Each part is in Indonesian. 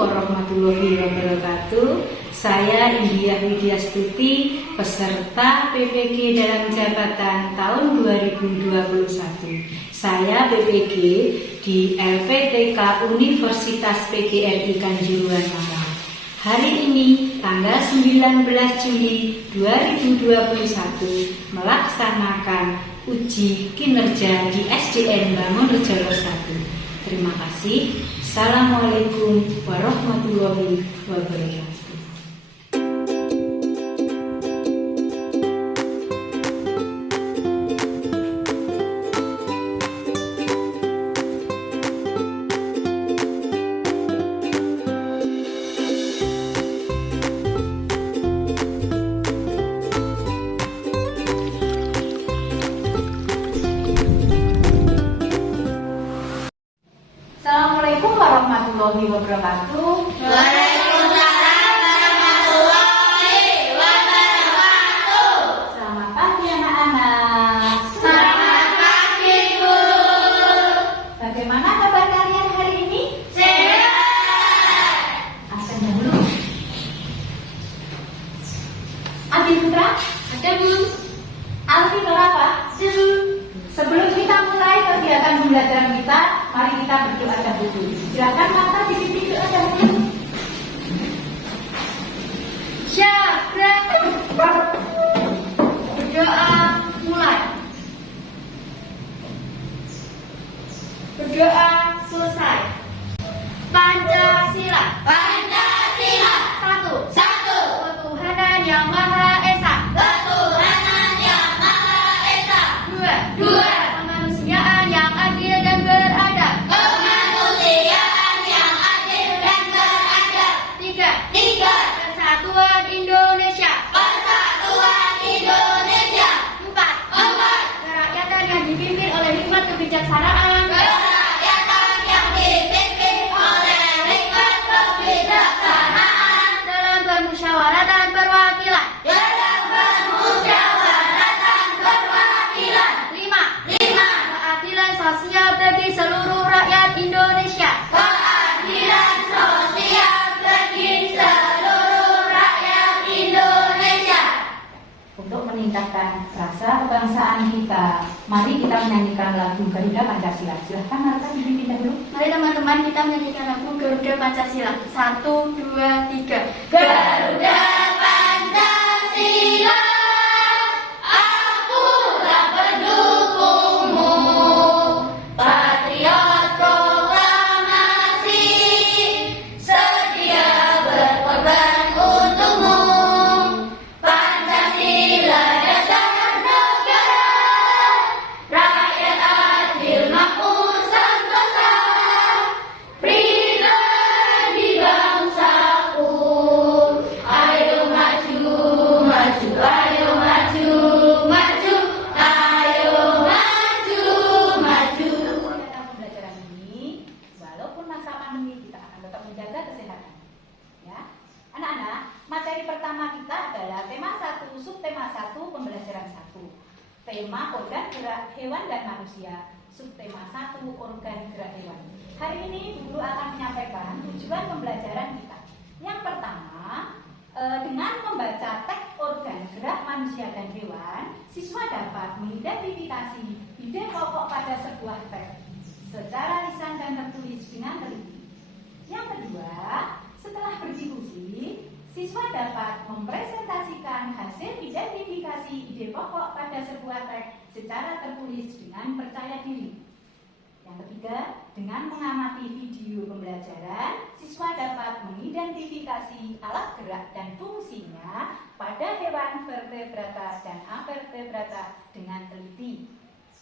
warahmatullahi wabarakatuh. Saya India Widyastuti, peserta PPG dalam jabatan tahun 2021. Saya PPG di LPTK Universitas PGRI Kanjuruhan Malang. Hari ini tanggal 19 Juli 2021 melaksanakan uji kinerja di SDN Bangunrejo 1. Terima kasih. Assalamualaikum warahmatullahi wabarakatuh. Assalamualaikum warahmatullahi wabarakatuh. Waalaikumsalam warahmatullahi wabarakatuh. Selamat pagi anak-anak. Selamat pagi, Bu. Bagaimana kabar kalian hari ini? Sehat. Absen dahulu. Adi Putra? Ada, Bu. Alfi berapa? Ada, Bu. Sebelum kita mulai kegiatan pembelajaran kita, mari kita berdoa dahulu. Silakan mata dipimpin doa dahulu. Syabrak. Berdoa mulai. Berdoa selesai. Pancasila. Pancasila. Satu. Ketuhanan yang Maha Esa. Ketuhanan yang Maha Esa. Dua. Kemanusiaan yang adil dan beradab. Kemanusiaan yang adil dan beradab. Tiga. Persatuan Indonesia. Persatuan Indonesia. Empat. Kerakyatan yang dipimpin oleh hikmat kebijaksanaan. Kerakyatan yang dipimpin oleh hikmat kebijaksanaan. Dalam permusyawaratan perwakilan. Lima. Keadilan sosial bagi seluruh rakyat Indonesia. Keadilan sosial bagi seluruh rakyat Indonesia. Untuk meningkatkan rasa kebangsaan kita, mari kita menyanyikan lagu Garuda Pancasila. Silahkan Marta dipimpin dahulu. Mari teman-teman kita menyanyikan lagu Garuda Pancasila. 1, 2, 3. Garuda Pancasila. Akulah pendukungmu. Patriot proklamasi. Sedia berkorban untukmu. Pancasila dasar negara. Rakyat adil makmur sentosa. Pribadi bangsaku. Ayo maju, maju, ayo maju, maju. Ayo maju, maju. Dalam pembelajaran ini, walaupun masa pandemi, kita akan tetap menjaga kesehatan. Ya, anak-anak, materi pertama kita adalah tema 1, subtema 1, pembelajaran 1. Tema organ gerak hewan dan manusia, subtema 1, organ gerak hewan. Hari ini guru akan menyampaikan tujuan pembelajaran kita. Yang pertama, dengan membaca teks organ gerak manusia dan hewan, siswa dapat mengidentifikasi ide pokok pada sebuah teks secara lisan dan tertulis dengan teliti. Yang kedua, setelah berdiskusi, siswa dapat mempresentasikan hasil identifikasi ide pokok pada sebuah teks secara tertulis dengan percaya diri. Yang ketiga, dengan mengamati video pembelajaran, siswa dapat mengidentifikasi alat gerak dan fungsinya pada hewan vertebrata dan avertebrata dengan teliti.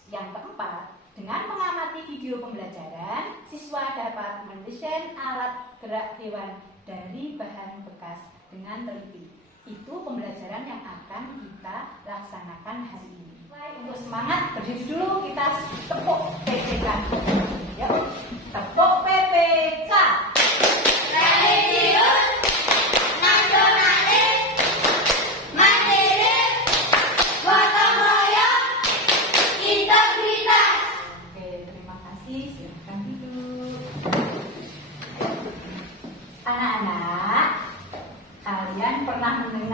Yang keempat, dengan mengamati video pembelajaran, siswa dapat mendesain alat gerak hewan dari bahan bekas dengan teliti. Itu pembelajaran yang akan kita laksanakan hari ini. Untuk semangat, berdiri dulu, kita tepuk PPK. Ya, tepuk PPK. Religius, nasionalis, mandiri, gotong royong, integritas. Oke, terima kasih. Silakan duduk.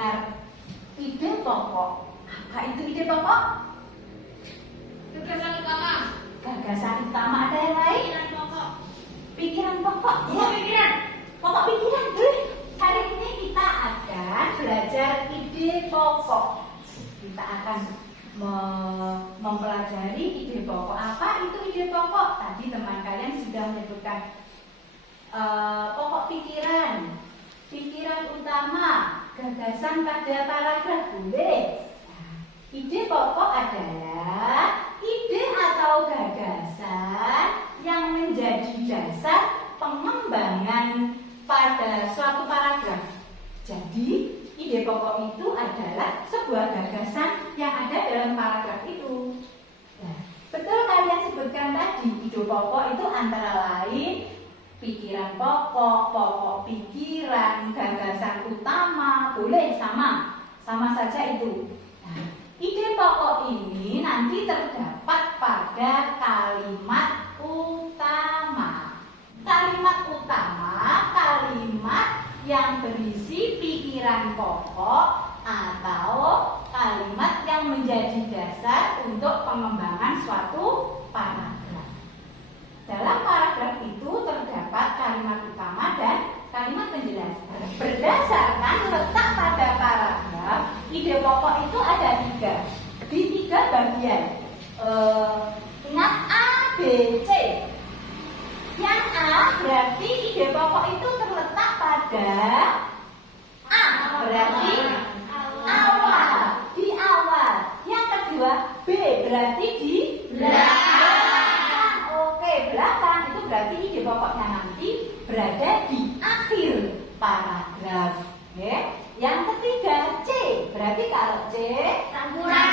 mendengar ide pokok. Apa itu ide pokok? Gagasan utama. Gagasan utama, ada yang lain? Pikiran pokok. Pikiran pokok. Pokok pikiran. Pokok pikiran. Hari ini kita akan belajar ide pokok. Kita akan mempelajari ide pokok. Apa itu ide pokok? Tadi teman kalian sudah menyebutkan pokok pikiran, pikiran utama, gagasan pada paragraf, boleh. Nah, ide pokok adalah ide atau gagasan yang menjadi dasar pengembangan pada suatu paragraf. Jadi, ide pokok itu adalah sebuah gagasan yang ada dalam paragraf itu. Nah, betul kalian sebutkan tadi, ide pokok itu antara lain pikiran pokok, pokok pikiran, gagasan utama, boleh sama saja itu. Nah, ide pokok ini nanti terdapat pada kalimat utama. Kalimat utama, kalimat yang berisi pikiran pokok atau kalimat yang menjadi dasar untuk pengembangan suatu paragraf. Dalam paragraf itu terdapat kalimat utama dan kalimat penjelas. Berdasarkan letak pada paragraf, ide pokok itu ada 3. Di 3 bagian. Ingat A, B, C. Yang A berarti ide pokok itu terletak pada A, berarti awal, di awal. Yang kedua B berarti di belakang. Oke, belakang itu berarti ide pokoknya nanti berada di akhir paragraf. Oke. Yang ketiga C berarti kalau C campuran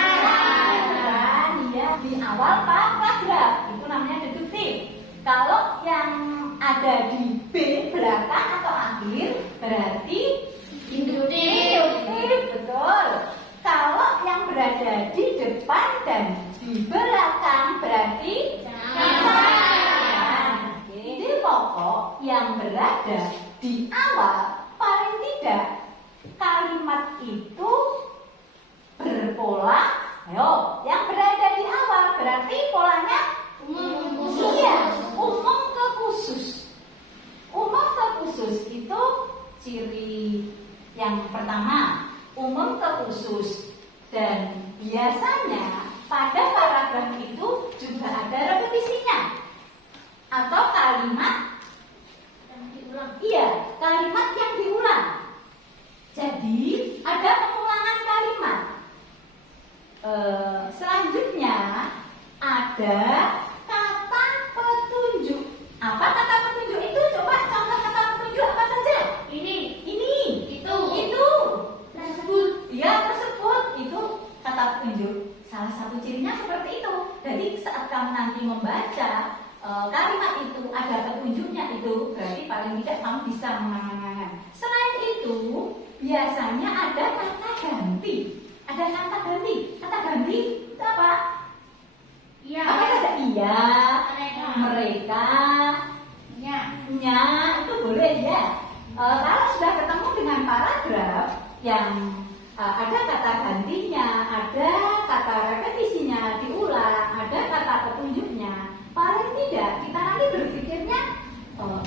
ya di awal paragraf itu namanya deduktif. Kalau yang ada di B belakang atau akhir berarti induktif. Betul. Kalau yang berada di depan dan di belakang berarti ide pokok yang berada di awal paling tidak kalimat itu berpola. Ayo, yang berada di awal berarti polanya umum. Iya, umum ke khusus. Umum ke khusus itu ciri yang pertama, umum ke khusus. Dan biasanya pada paragraf itu juga ada repetisinya atau kalimat yang diulang. Iya, kalimat yang diulang. Jadi ada pengulangan kalimat. Selanjutnya ada kata petunjuk. Apa kata petunjuk itu? Coba contoh kata petunjuk apa saja? Ini, itu, tersebut, ya tersebut itu kata petunjuk. Salah satu cirinya seperti itu. Jadi saat kamu nanti membaca kalimat itu ada petunjuknya itu, berarti paling tidak kamu bisa mengangan-angan. Selain itu, biasanya ada kata ganti. Ada kata ganti. Kata ganti itu apa? Iya. Apa saja? Iya. Mereka. Nya. Itu boleh ya. Kalau sudah ketemu dengan paragraf yang ada kata gantinya, ada kata repetisinya diulang, ada kata petunjuknya, paling tidak kita nanti berpikirnya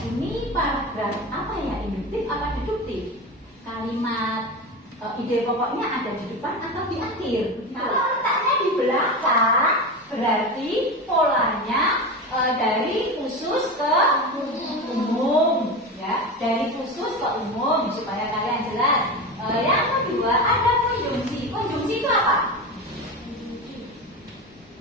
ini paragraf apa ya, induktif apa deduktif. Kalimat ide pokoknya ada di depan atau di akhir. Kalau letaknya di belakang berarti polanya dari khusus ke umum ya, dari khusus ke umum supaya kalian jelas. Yang kedua ada konjungsi. Konjungsi itu apa?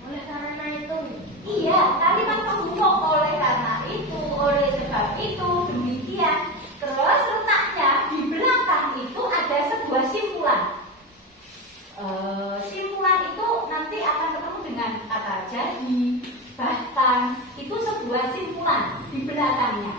Oleh karena itu. Iya, kalimat penghubung oleh karena itu, oleh sebab itu, demikian. Terus letaknya di belakang itu ada sebuah simpulan. Simpulan itu nanti akan ketemu dengan kata jadi, bahkan itu sebuah simpulan di belakangnya.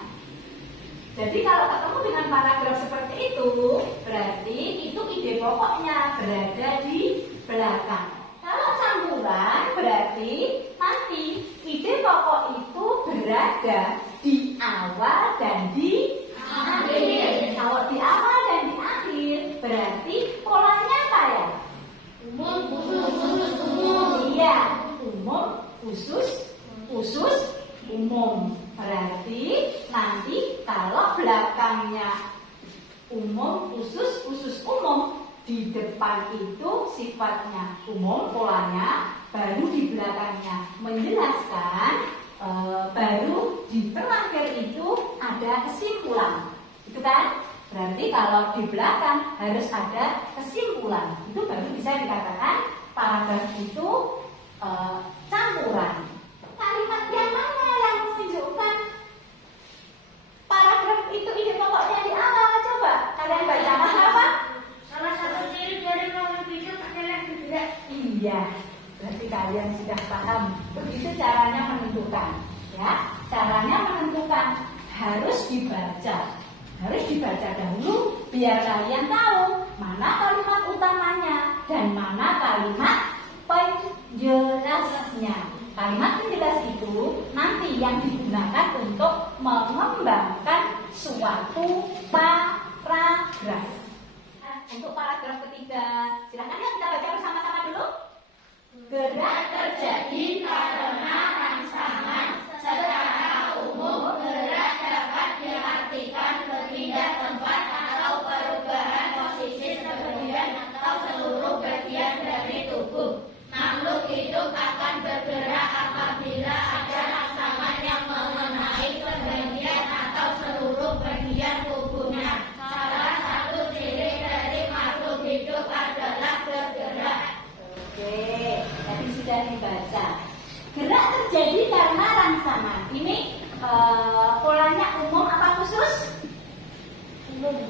Jadi kalau ketemu dengan paragraf seperti itu, berarti itu ide pokoknya berada di belakang. Kalau campuran berarti nanti ide pokok itu berada di awal dan di akhir. Kalau di awal dan di akhir berarti pola khusus, umum. Berarti nanti kalau belakangnya umum, khusus, umum, di depan itu sifatnya umum polanya, baru di belakangnya menjelaskan, baru di terakhir itu ada kesimpulan. Itu kan? Berarti kalau di belakang harus ada kesimpulan. Itu baru bisa dikatakan paragraf itu campuran. Kalimat yang mana yang menunjukkan paragraf itu ide pokoknya di awal? Coba kalian baca apa? Salah satu ciri dari makhluk hidup adalah bergerak. Iya, berarti kalian sudah paham. Begitu caranya menentukan, ya. Caranya menentukan harus dibaca dahulu biar kalian tahu mana kalimat utamanya dan mana kalimat penjelasnya. Kalimat penjelas itu nanti yang digunakan untuk mengembangkan suatu paragraf. Untuk paragraf ketiga, silakan ya kita baca bersama-sama dulu. Gerak terjadi karena rangsangan. Secara umum, gerak dapat diartikan berpindah tempat atau perubahan posisi sebagian atau seluruh bagian dari tubuh. Makhluk hidup akan bergerak apabila ada rangsangan yang mengenai sebagian atau seluruh bagian tubuhnya. Salah satu ciri dari makhluk hidup adalah bergerak. Oke, tadi sudah dibaca. Gerak terjadi karena rangsangan. Ini polanya umum apa khusus?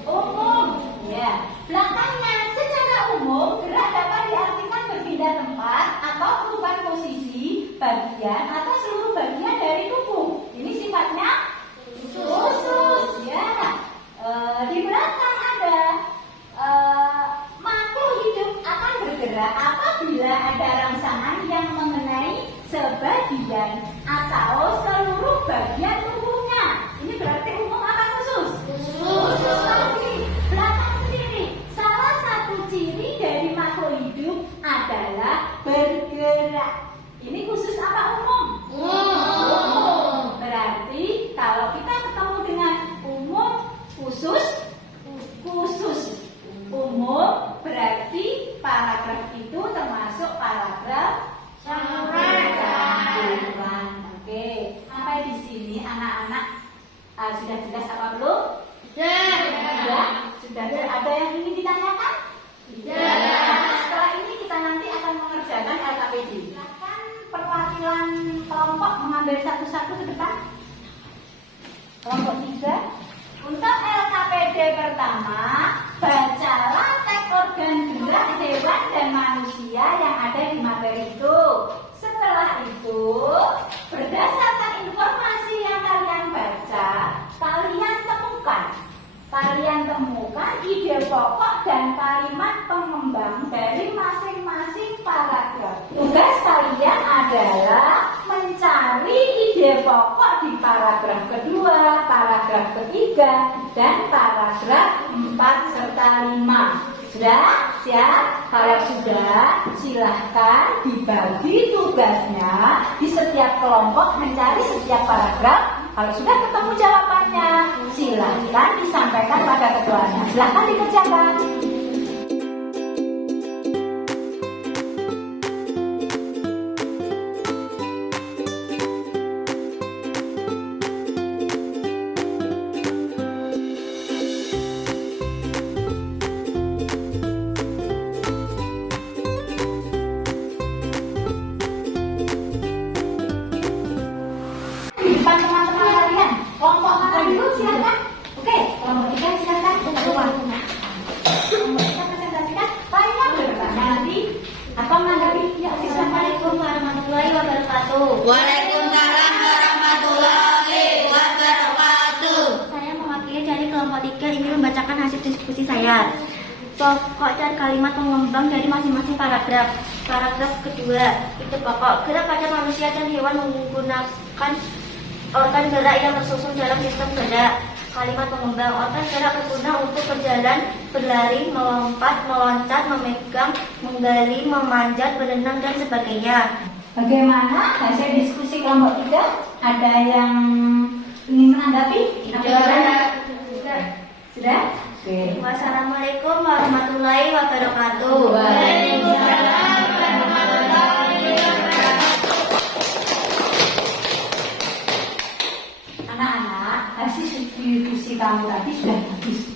Umum. Ya. Belakangnya secara umum gerak dapat diartikan berpindah tempat atau perubahan posisi, bagian atau seluruh bagian dari tubuh. Ini sifatnya khusus. Ya. Di belakang ada makhluk hidup akan bergerak apabila ada rangsangan yang mengenai sebagian atau seluruh bagian tubuhnya. Ini berarti umum apa khusus? Khusus lagi. Belakang sendiri. Salah satu ciri dari makhluk hidup adalah bergerak. Ini khusus apa umum? Umum. Berarti kalau kita ketemu dengan umum, khusus, umum, berarti paragraf itu termasuk paragraf campuran. Oke, sampai di sini anak-anak sudah jelas apa belum? Sudah. Ada yang ingin ditanyakan? Setelah ini kita nanti akan mengerjakan LKPD. Silakan perwakilan kelompok mengambil satu-satu ke depan. Kelompok 3. Untuk LKPD pertama, bacalah teks organ gerak hewan dan manusia yang ada di materi itu. Setelah itu, berdasarkan informasi yang kalian baca, kalian temukan ide pokok dan kalimat pengembang dari masing-masing paragraf. Tugas kalian adalah mencari ide pokok di paragraf kedua, paragraf ketiga, dan paragraf 4 serta 5. Sudah? Siap? Kalau sudah, silahkan dibagi tugasnya di setiap kelompok mencari setiap paragraf. Kalau sudah ketemu jawabannya, silahkan disampaikan pada ketuanya. Silahkan dikerjakan. Teman-teman kalian, kelompok mana dulu silakan. Oke, kelompok 3 silakan. Kelompok 3 presentasikan. Kalian bertanya nanti atau menanggapi? Ya, Assalamualaikum warahmatullahi wabarakatuh. Waalaikumsalam warahmatullahi wabarakatuh. Saya mewakili dari kelompok 3 ingin membacakan hasil diskusi saya. Pokok dan kalimat pengembang dari masing-masing paragraf. Paragraf kedua, itu pokok gerak pada manusia dan hewan menggunakan organ gerak yang tersusun dalam sistem gerak. Kalimat pengembang, organ gerak berguna untuk berjalan, berlari, melompat, meloncat, memegang, menggali, memanjat, berenang, dan sebagainya. Bagaimana hasil diskusi kelompok 3? Ada yang ingin menanggapi? Sudah? Oke. Wassalamualaikum warahmatullahi wabarakatuh. Waalaikumsalam warahmatullahi wabarakatuh. Anak-anak, hasil diskusi kamu tadi sudah bagus.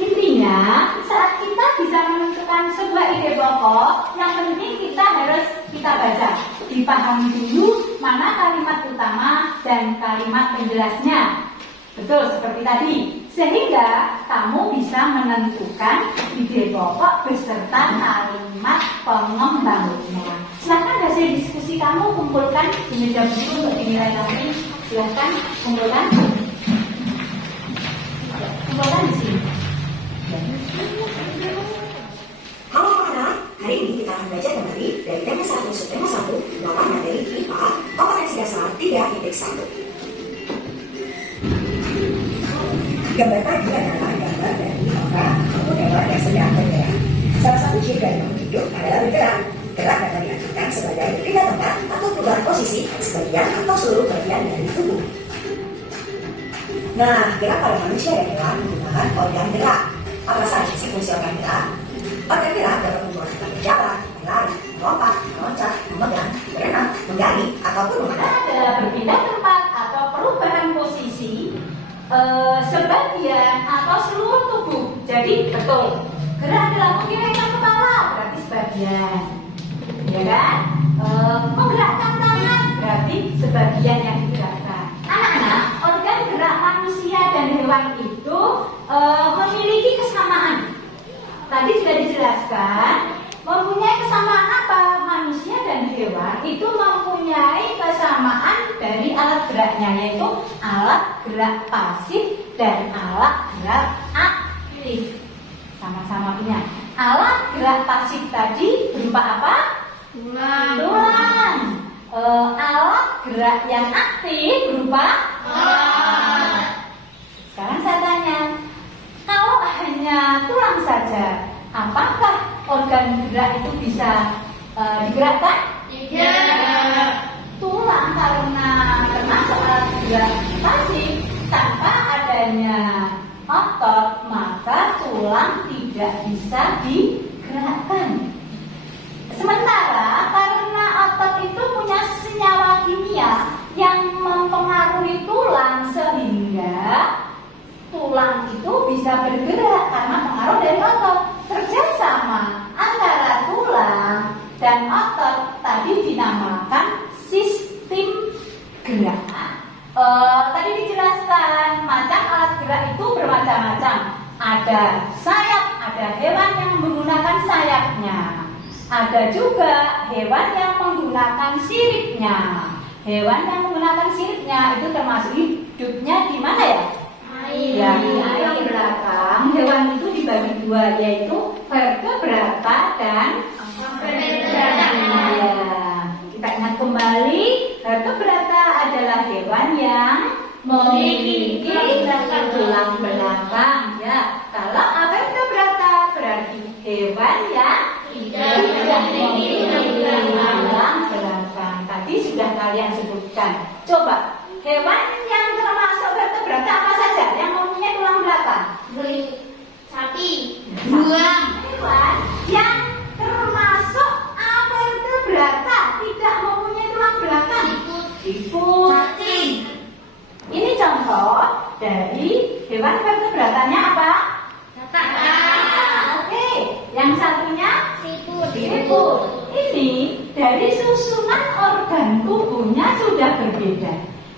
Intinya, saat kita bisa menentukan sebuah ide pokok, yang penting kita harus kita baca. Dipahami dulu mana kalimat utama dan kalimat penjelasnya. Betul, seperti tadi. Sehingga kamu bisa menentukan ide pokok beserta kalimat pengembangnya. Silahkan hasil diskusi kamu kumpulkan di meja buku untuk dinilai nanti. Silahkan kumpulkan. Kumpulkan di sini. Halo anak-anak, hari ini kita akan belajar kembali dari tema 1 subtema 1 mata materi IPA kompetensi dasar 3.1. Gambar tadi adalah gambar dari orang maupun hewan yang sedang bergerak. Salah satu ciri dari makhluk hidup adalah bergerak. Gerak dapat diartikan sebagai pindah tempat atau perubahan posisi sebagian atau seluruh bagian dari tubuh. Nah, gerak pada manusia dan hewan menggunakan organ gerak. Apa saja sih fungsi organ gerak? Organ gerak dapat membuat kita berjalan, berlari, melompat, meloncat, memegang, berenang, menggali, ataupun menghadap. Ada berpindah tempat atau perubahan posisi sebagian atau seluruh tubuh. Jadi betul, gerak adalah menggerakkan kepala berarti sebagian, ya kan? Menggerakkan tangan berarti sebagian yang digerakkan. Anak-anak, organ gerak manusia dan hewan itu memiliki kesamaan. Tadi sudah dijelaskan, mempunyai kesamaan apa? Manusia dan hewan itu mempunyai kesamaan dari alat geraknya, yaitu alat gerak pasif dan alat gerak aktif. Sama-sama punya. Alat gerak pasif tadi berupa apa? Tulang. Alat gerak yang aktif berupa otot. Sekarang saya tanya, kalau hanya tulang saja, apakah organ gerak itu bisa digerakkan? Tidak. Tulang karena termasuk alat gerak pasif, tanpa adanya otot maka tulang tidak bisa digerakkan. Sementara karena otot itu punya senyawa kimia yang mempengaruhi tulang sehingga tulang itu bisa bergerak karena pengaruh dari otot. Kerjasama antara tulang dan otot tadi dinamakan sistem gerak. Tadi dijelaskan macam alat gerak itu bermacam-macam. Ada sayap, ada hewan yang menggunakan sayapnya. Ada juga hewan yang menggunakan siripnya. Hewan yang menggunakan siripnya itu termasuk hidupnya di mana ya? Ya, di air belakang. Hewan itu dibagi dua, yaitu vertebrata dan ya. Kita ingat kembali, vertebrata adalah hewan yang memiliki tulang belakang. Ya, kalau avertebrata berarti hewan yang tidak memiliki tulang belakang. Tadi sudah kalian sebutkan. Coba, hewan yang termasuk vertebrata apa saja yang mempunyai tulang belakang? Sapi. Buang. Hewan yang termasuk avertebrata tidak mempunyai tulang belakang. Siput. Cacing. Ini contoh dari hewan vertebratanya apa? Oke, yang satunya siput. Ini dari susunan organ tubuhnya sudah berbeda.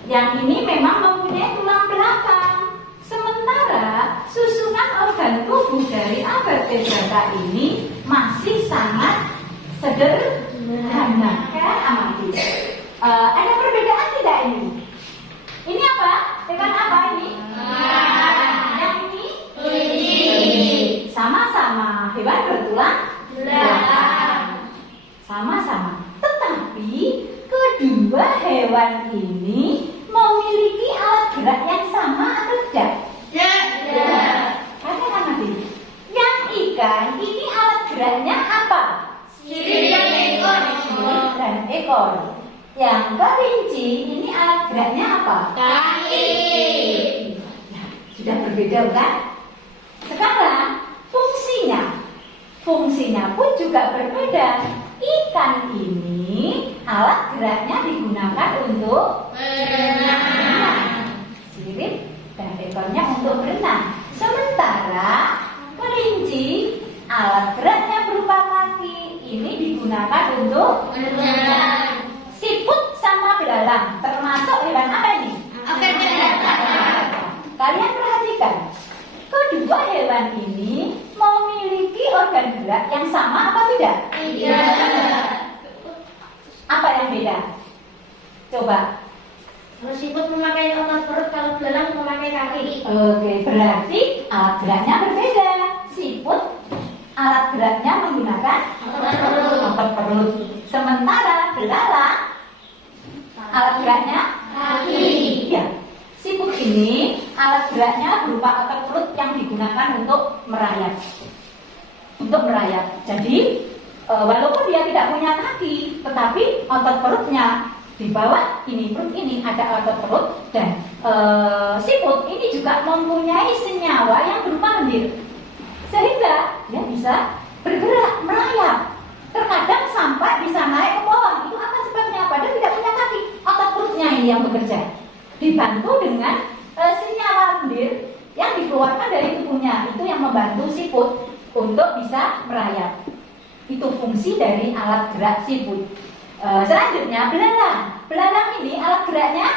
Yang ini memang mempunyai tulang belakang. Sementara susunan organ tubuh dari avertebrata ini masih sangat sederhana. Kan amati. Ada perbedaan tidak ini? Ini apa? Hewan apa ini? Yang ini? Sama-sama hewan bertulang belakang. Sama-sama. Tetapi kedua hewan ini memiliki alat gerak yang sama atau tidak? Katakan nanti. Yang ikan ini alat geraknya apa? Sirip dan ekor. dan ekor. Yang kelinci ini alat geraknya apa? Kaki. Nah, sudah berbeda kan? Sekarang fungsinya pun juga berbeda. Ikan ini alat geraknya digunakan untuk Berenang. sirip dan ekornya untuk berenang. Sementara kelinci alat geraknya berupa kaki, ini digunakan untuk Berenang. siput sama belalang termasuk hewan apa ini? Akan berenang. Kalian perhatikan, kedua hewan ini memiliki organ gerak yang sama apa tidak? Iya. Apa yang beda? Coba. Kalau siput memakai otot perut, kalau belalang memakai kaki. Oke, berarti alat geraknya berbeda. Siput alat geraknya menggunakan otot perut. Sementara belalang alat geraknya Kaki. ya. Siput ini alat geraknya berupa otot perut yang digunakan untuk merayap. Jadi walaupun dia tidak punya kaki, tetapi otot perutnya di bawah ini perut ini ada otot perut dan siput ini juga mempunyai senyawa yang berupa lendir, sehingga dia bisa bergerak merayap. Terkadang sampai bisa naik ke pohon. Itu apa sebabnya? Padahal tidak punya kaki, otot perutnya ini yang bekerja, dibantu dengan senyawa lendir yang dikeluarkan dari tubuhnya. Itu yang membantu siput untuk bisa merayap. Itu fungsi dari alat gerak siput. Selanjutnya belalang ini alat geraknya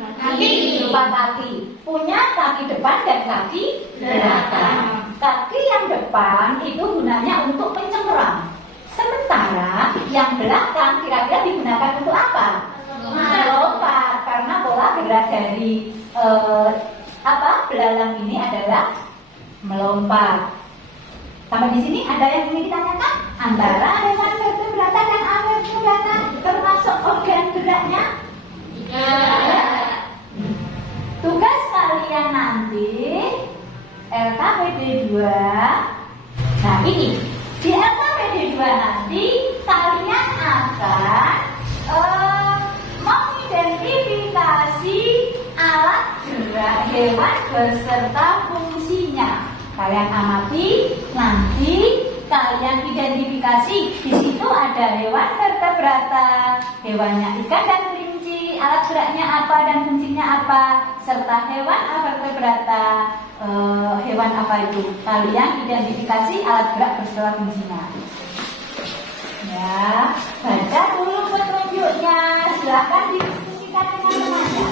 Kaki. berupa kaki, punya kaki depan dan kaki belakang. Kaki yang depan itu gunanya untuk pencengkeram, sementara yang belakang kira-kira digunakan untuk apa? Melompat, karena pola gerak dari belalang ini adalah melompat. Sampai di sini ada yang ingin ditanyakan? Antara hewan vertebrata dan avertebrata termasuk organ geraknya? Tugas kalian nanti LKPD 2. Nah ini di LKPD 2 nanti kalian akan mengidentifikasi alat gerak hewan beserta fungsinya. Kalian amati, nanti kalian identifikasi. Di situ ada hewan vertebrata, hewannya ikan dan kelinci, alat geraknya apa dan fungsinya apa, serta hewan avertebrata, hewan apa itu. Kalian identifikasi alat gerak beserta fungsinya. Ya, baca dulu petunjuknya. Silahkan diskusikan dengan temannya.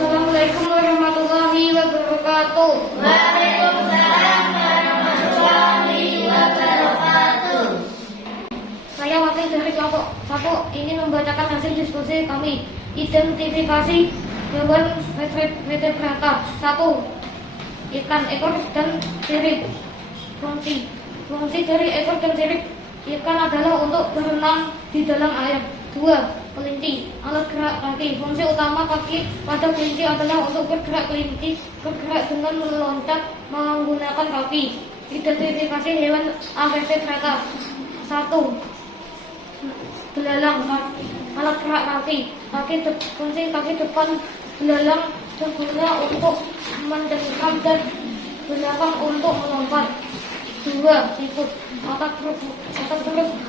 Assalamualaikum warahmatullahi wabarakatuh. Waalaikumsalam warahmatullahi wabarakatuh. Saya wakil dari kelompok 1 ingin membacakan hasil diskusi kami. Identifikasi hewan vertebrata. 1. Ikan, ekor dan sirip. Fungsi dari ekor dan sirip ikan adalah untuk berenang di dalam air. 2. Kelinci, alat gerak kaki. Fungsi utama kaki pada kelinci adalah untuk bergerak. Kelinci bergerak dengan meloncat menggunakan kaki. Identifikasi hewan avertebrata. 1. Belalang, alat gerak kaki. Fungsi kaki depan belalang berguna untuk mencengkram dan belakang untuk melompat. 2. Siput, otot perut.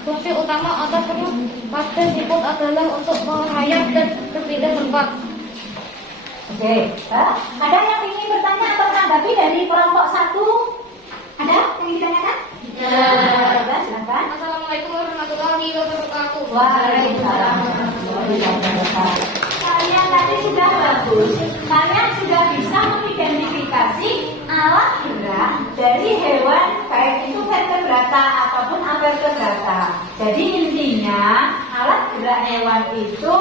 Fungsi utama otot perut pada siput adalah untuk merayap dan berpindah tempat. Oke, ada yang ingin bertanya atau menanggapi dari kelompok 1? Ada yang ingin ditanyakan? Ya, silakan. Assalamualaikum warahmatullahi wabarakatuh. Waalaikumsalam warahmatullahi wabarakatuh. Kalian tadi sudah bagus. Kalian sudah bisa mengidentifikasi alat gerak dari hewan baik itu vertebrata ataupun avertebrata. Jadi intinya alat gerak hewan itu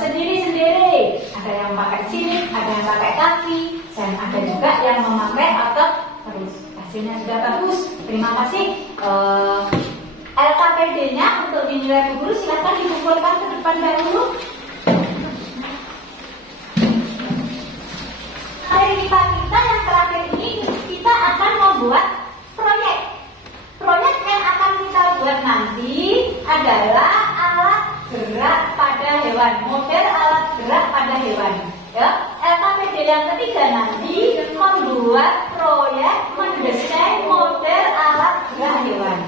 sendiri-sendiri. Ada yang pakai sirip, ada yang pakai kaki, dan ada juga yang memakai otot perut. Hasilnya sudah bagus. Terima kasih. LKPD-nya untuk dinilai Bu Guru silahkan dikumpulkan ke depan dahulu. hewan. Ya, LKPD yang ketiga nanti membuat proyek mendesain model alat gerak hewan.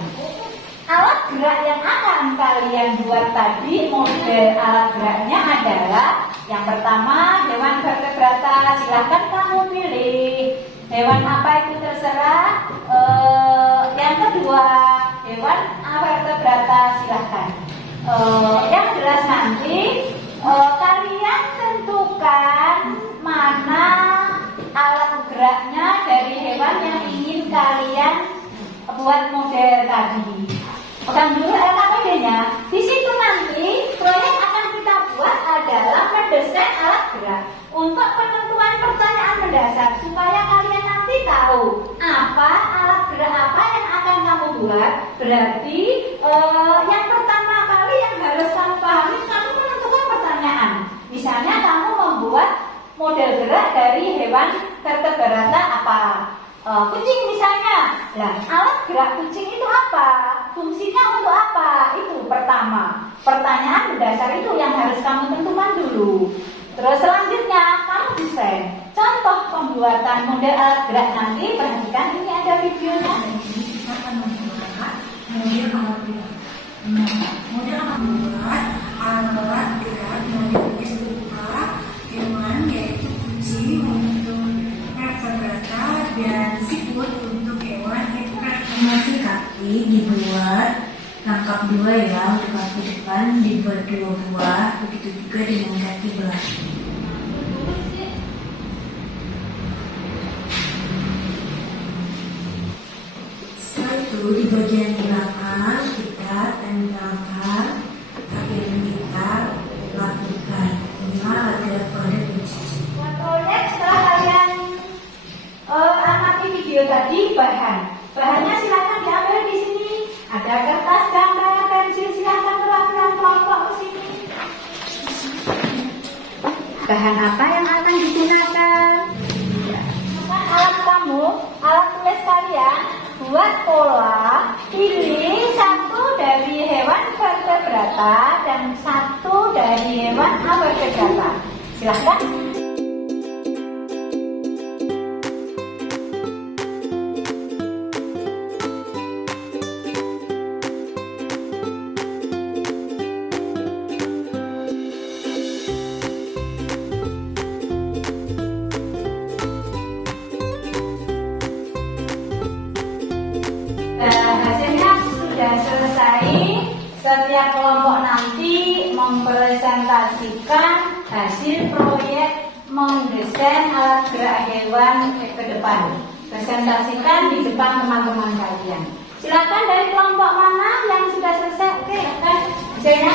Alat gerak yang akan kalian buat tadi, model alat geraknya adalah yang pertama hewan vertebrata. Silahkan kamu pilih hewan apa itu terserah. Yang kedua hewan vertebrata, silahkan. Yang jelas nanti kalian tentukan mana alat geraknya dari hewan yang ingin kalian buat model tadi. Pegang dulu LKPD-nya. Di situ nanti proyek akan kita buat adalah mendesain alat gerak untuk penentuan pertanyaan mendasar supaya kalian nanti tahu apa alat gerak apa yang akan kamu buat. Berarti yang pertama kali yang harus kamu pahami, kamu menentukan pertanyaan. Misalnya kamu membuat model gerak dari hewan vertebrata apa? Kucing misalnya. Nah, alat gerak kucing itu apa? Fungsinya untuk apa? Itu pertama. Pertanyaan mendasar itu yang harus kamu tentukan dulu. Terus selanjutnya kamu desain. Contoh pembuatan model alat gerak nanti, perhatikan ini ada videonya. Kita akan membuat model alat gerak. Model alat gerak modelnya berupa hewan yaitu kucing untuk vertebrata dan siput untuk hewan masih kaki dibuat rangkap dua ya, untuk kaki depan dibuat 2 buah, begitu juga dengan kaki belakang. Setelah itu di bagian belakang kita tempelkan kaki yang kita lakukan. Inilah alat gerak pada kunci. Proyek setelah kalian amati video tadi, bahannya silakan diambil di sini. Ada kertas, gambar, pensil, silakan pelan-pelan kelompok ke sini. Bahan apa yang akan digunakan? Alat kamu, alat tulis kalian, buat pola, pilih satu dari hewan vertebrata dan satu dari hewan avertebrata. Silahkan. Hasilnya sudah selesai. Setiap kelompok nanti mempresentasikan hasil proyek mendesain alat gerak hewan ke depan. Presentasikan di depan teman-teman kalian. Silakan dari kelompok mana yang sudah selesai. Oke, silakan. Hasilnya.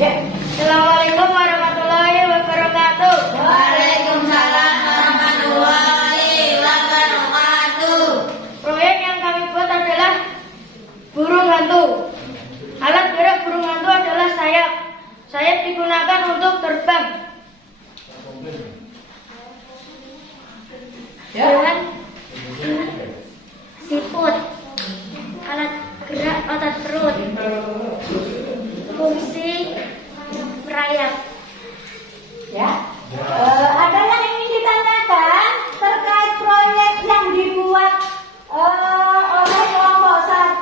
Ya. Assalamualaikum warahmatullahi wabarakatuh. Waalaikumsalam warahmatullahi wabarakatuh. Proyek yang kami buat adalah burung hantu. Alat gerak burung hantu adalah sayap. Sayap digunakan untuk terbang. Ya. Siput, alat gerak otot perut, fungsi merayap. Ya. Ada yang ingin ditanyakan terkait proyek yang dibuat oleh kelompok 1?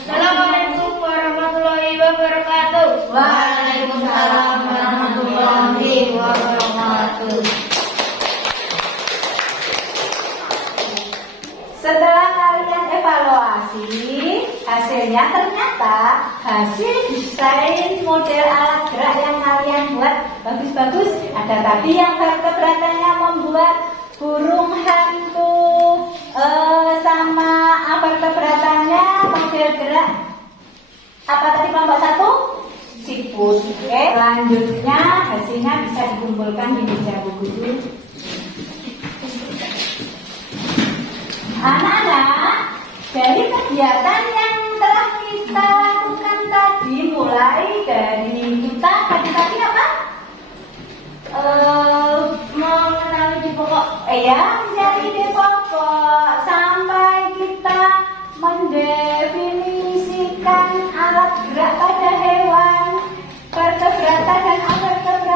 Assalamualaikum warahmatullahi wabarakatuh. Waalaikumsalam warahmatullahi wabarakatuh. Setelah kalian evaluasi, hasilnya ternyata hasil desain model alat gerak yang kalian buat bagus-bagus. Ada tadi yang vertebratanya membuat burung hantu, sama vertebratanya model gerak apa tadi kelompok 1? Siput. Oke, selanjutnya hasilnya bisa dikumpulkan di meja buku dulu. Anak-anak, dari kegiatan yang telah kita lakukan tadi, mulai dari kita tadi apa? Mengenali di pokok, menjadi di pokok, sampai kita mendefinisikan alat gerak pada hewan vertebrata dan avertebrata.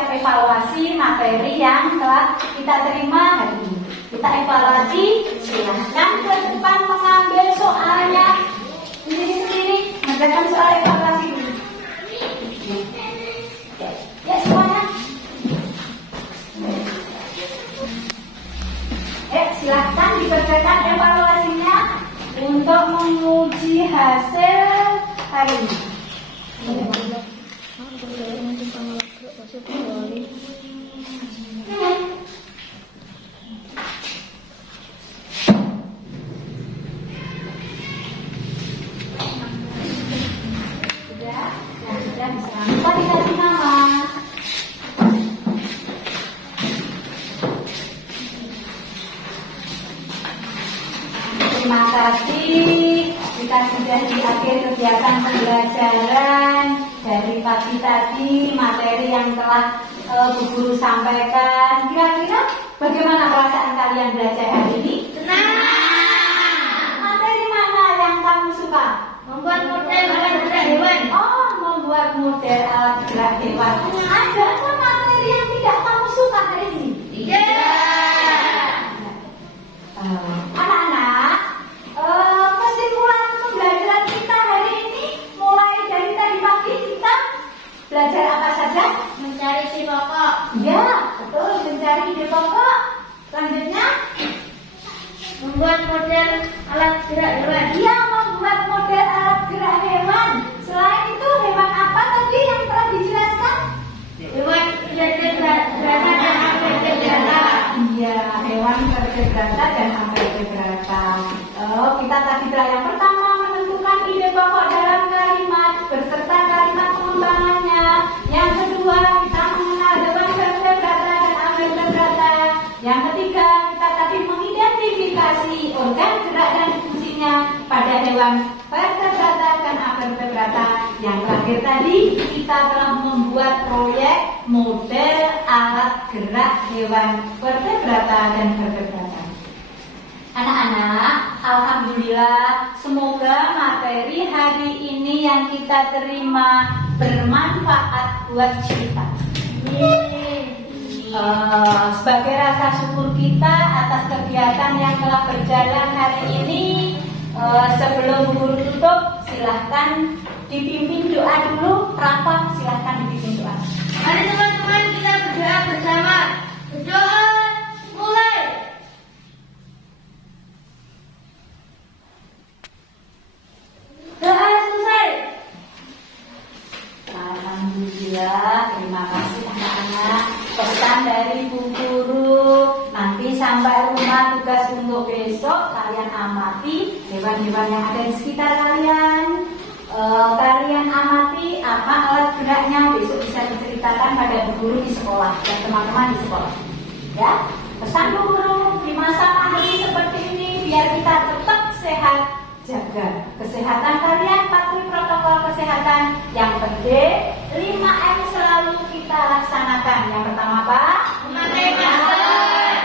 bersiap evaluasi materi yang telah kita terima hari ini. Kita evaluasi, silahkan ke depan mengambil soalnya sendiri-sendiri, mengerjakan soal evaluasi dulu. Ya semuanya. Silahkan dikerjakan evaluasinya untuk menguji hasil hari ini. Sudah bisa. Kita dikasih nama. Terima kasih. Kita sudah di akhir kegiatan pembelajaran dari pagi tadi, materi yang telah Bu Guru sampaikan. Kira-kira bagaimana perasaan kalian belajar hari ini? Senang. Materi mana yang kamu suka? Membuat model alat gerak hewan. Oh, membuat model alat gerak hewan. Ada apa materi yang tidak kamu suka hari ini? Anak-anak, kesimpulan pembelajaran kita hari ini mulai dari tadi pagi kita belajar apa saja? Mencari si pokok. Ya, betul, mencari ide pokok. Selanjutnya, Membuat model alat gerak hewan. dia membuat model alat gerak hewan. Selain itu, hewan apa tadi yang telah dijelaskan? Hewan vertebrata dan invertebrata. Iya, hewan vertebrata dan invertebrata. Kita tadi yang pertama menentukan ide pokok dalam kalimat beserta kalimat pengembangannya. Yang kedua, kita mengenal hewan vertebrata dan invertebrata. Yang ketiga, kita tadi mengidentifikasi organ gerak dan fungsinya pada hewan vertebrata dan invertebrata. Yang terakhir tadi, kita telah membuat proyek model alat gerak hewan vertebrata dan vertebrata. Anak-anak, alhamdulillah, semoga materi hari ini yang kita terima bermanfaat buat kita. Sebagai rasa syukur kita atas kegiatan yang telah berjalan hari ini, sebelum guru tutup, silahkan dipimpin doa dulu. Rafa, silahkan dipimpin doa. Mari teman-teman kita berdoa bersama. Berdoa mulai. Doa selesai. Alhamdulillah, terima kasih anak-anak. Pesan dari Bu Guru, nanti sampai rumah tugas untuk besok kalian amati hewan-hewan yang ada di sekitar kalian. Kalian amati apa alat geraknya, besok bisa diceritakan pada Bu Guru di sekolah dan teman-teman di sekolah. Ya, pesan Bu Guru di masa pandemi seperti ini biar kita tetap sehat. Jaga kesehatan kalian, patuhi protokol kesehatan. Yang penting 5M selalu kita laksanakan. Yang pertama apa? Memakai masker.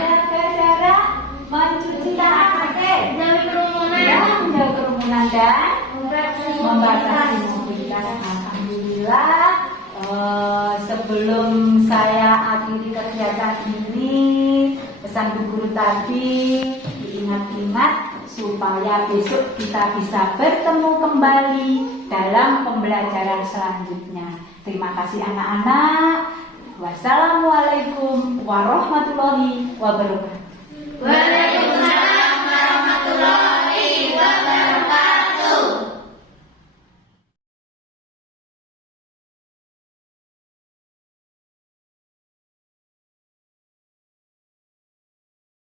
Menjaga jarak, mencuci tangan, Jauhi kerumunan. menjauhi kerumunan dan Membatasi membatasi mobilitas. Alhamdulillah. Sebelum saya akhiri kegiatan ini, pesan Bu Guru tadi diingat-ingat supaya besok kita bisa bertemu kembali dalam pembelajaran selanjutnya. Terima kasih anak-anak. Wassalamualaikum warahmatullahi wabarakatuh. Waalaikumsalam.